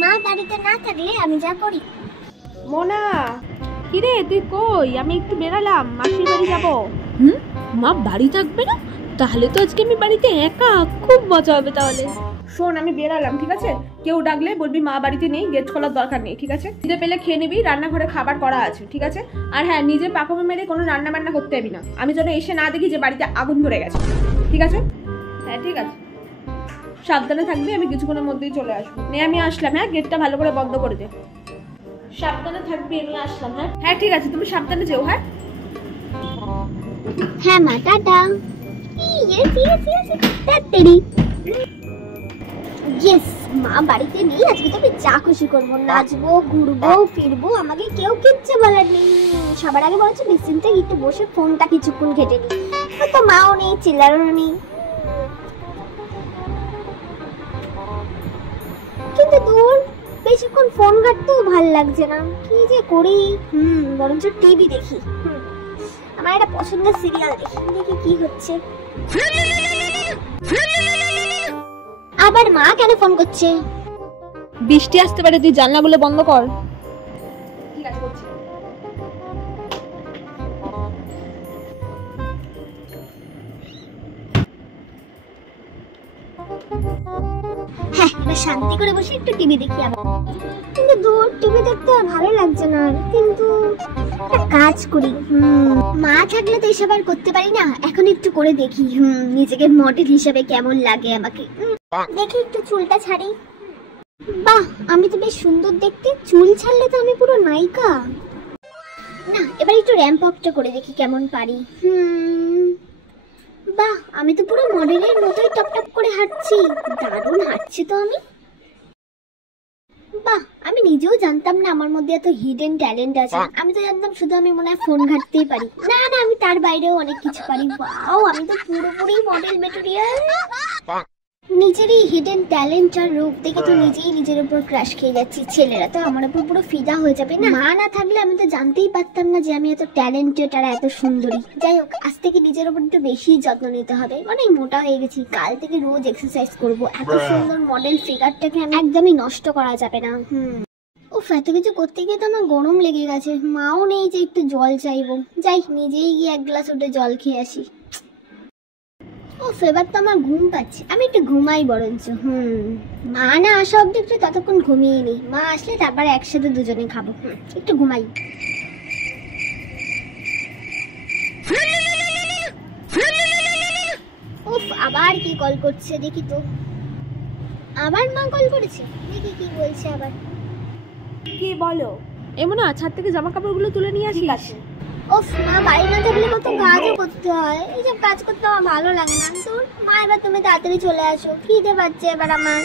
মা বাড়িতে না থাকলে আমি যা করি। মোনা, কিরে তুই কই? আমি একটু বেরালাম, মাসির বাড়ি যাবো। মা বাড়ি থাকবে না? তাহলে তো আজকে আমি বাড়িতে একা, খুব মজা হবে তাহলে। শোন, আমি বেরালাম, ঠিক আছে? কেউ ডাকলে বলবি মা বাড়িতে নেই, গেট খোলার দরকার নেই, ঠিক আছে? খিদে পেলে খেয়ে নিবি, রান্নাঘরে খাবার করা আছে, ঠিক আছে? আর হ্যাঁ, নিজে পাকামো মেরে কোনো রান্না বান্না করতে যাবি না, আমি যেন এসে না দেখি যে বাড়িতে আগুন ধরে গেছে, ঠিক আছে? হ্যাঁ ঠিক আছে, সাবধানে থাকবি, আমি কিছুক্ষণের মধ্যেই চলে আসবো। নে আমি আসলাম, হ্যাঁ গেটটা ভালো করে বন্ধ করে দে। সাবধানে থাকবি, আমি আসলাম। হ্যাঁ হ্যাঁ ঠিক আছে, তুমি সাবধানে যেও। হ্যাঁ হ্যাঁ মা, টাটা। ইয়েস ইয়েস ইয়েস, তাড়াতাড়ি। ইয়েস, মা বাড়িতে নেই, আজকে তো আমি যা খুশি করবো, নাচবো, ঘুরবো, ফিরবো, আমাকে কেউ কিচ্ছু বলার নেই। সবার আগে বলছে বিছানাতে একটু বসে ফোনটা কিছুক্ষণ ঘেটে নি। তো মাও নেই, চিল্লারও নেই, কিন্তু দূর বেশিক্ষণ ফোন ঘাটতেও ভাল লাগছে না, কি যে করি। বরঞ্চ টিভি দেখি, আমার একটা পছন্দের সিরিয়াল দেখি, দেখি কি হচ্ছে। আবার মা কেন ফোন করছে? বৃষ্টি আসতে পারে, তুই জানলাগুলো বন্ধ কর। ঠিক আছে করছি। হ্যাঁ, এবার শান্তি করে বসে একটু টিভি দেখি। আবার কিন্তু দূর টিভি দেখতে আর ভালো লাগছে না, কিন্তু একটা কাজ করি। মা থাকলে তো এসব আর করতে পারি না, এখন একটু করে দেখি নিজেকে মডেল হিসেবে কেমন লাগে আমাকে। দেখি একটু চুলটা ছাড়ি। বাহ, আমি তো বেশ সুন্দর দেখতে, চুল ছাড়লে তো আমি পুরো নায়িকা। না, এবার একটু র্যাম্প ওয়াকটা করে দেখি কেমন পারি। বাহ, আমি তো পুরো মডেলের মতোই টপ টপ করে হাঁটছি, দারুণ হাঁটছি তো আমি। বাহ, আমি নিজেও জানতাম না আমার মধ্যে এত হিডেন ট্যালেন্ট আছে। আমি তো জানতাম শুধু আমি মনে হয় ফোন ঘাঁটতেই পারি। না না, আমি তার বাইরেও অনেক কিছু পারি। ওয়াও, আমি তো পুরোপুরি মডেল মেটেরিয়াল। নিজেরই হিডেন ট্যালেন্ট আর রূপ দেখে তো নিজেই নিজের উপর ক্রাশ খেয়ে যাচ্ছি। ছেলেরা তো আমার উপর পুরো ফিদা হয়ে যাবে না। মা না থাকলে আমি তো জানতেই পারতাম না যে আমি এত ট্যালেন্টেড আর এত সুন্দরী। যাই হোক, আজ থেকে নিজের উপর একটু বেশি যত্ন নিতে হবে। অনেক মোটা হয়ে গেছি, কাল থেকে রোজ এক্সারসাইজ করব। এত সুন্দর মডেল ফিগারটাকে আমি একদমই নষ্ট করা যাবে না। উফ, এত কিছু করতে গিয়ে তো আমার গরম লেগে গেছে। মাও নেই যে একটু জল চাইবো। যাই, নিজেই গিয়ে এক গ্লাস উঠে জল খেয়ে আসি। এবার তো আমার ঘুম পাচ্ছে, আমি একটু ঘুমাই বরঞ্চ। মা না আসা অব্দি একটু ততক্ষণ ঘুমিয়ে নি, মা আসলে তারপর একসাথে দুজনে খাবো। একটু ঘুমাই। উফ, আবার কি কল করছে দেখি তো। আবার মা কল করেছে, দেখি কি বলছে আবার। কি বলো? এমন না, ছাদ থেকে জামা কাপড়গুলো তুলে নিয়ে আসিস। উফ, মা বাড়ি না থাকলে কত কাজও করতে হয়, এইসব কাজ করতে আমার ভালো লাগে না। তোর মা, এবার তুমি তাড়াতাড়ি চলে আসো, খিদে পাচ্ছে এবার আমার।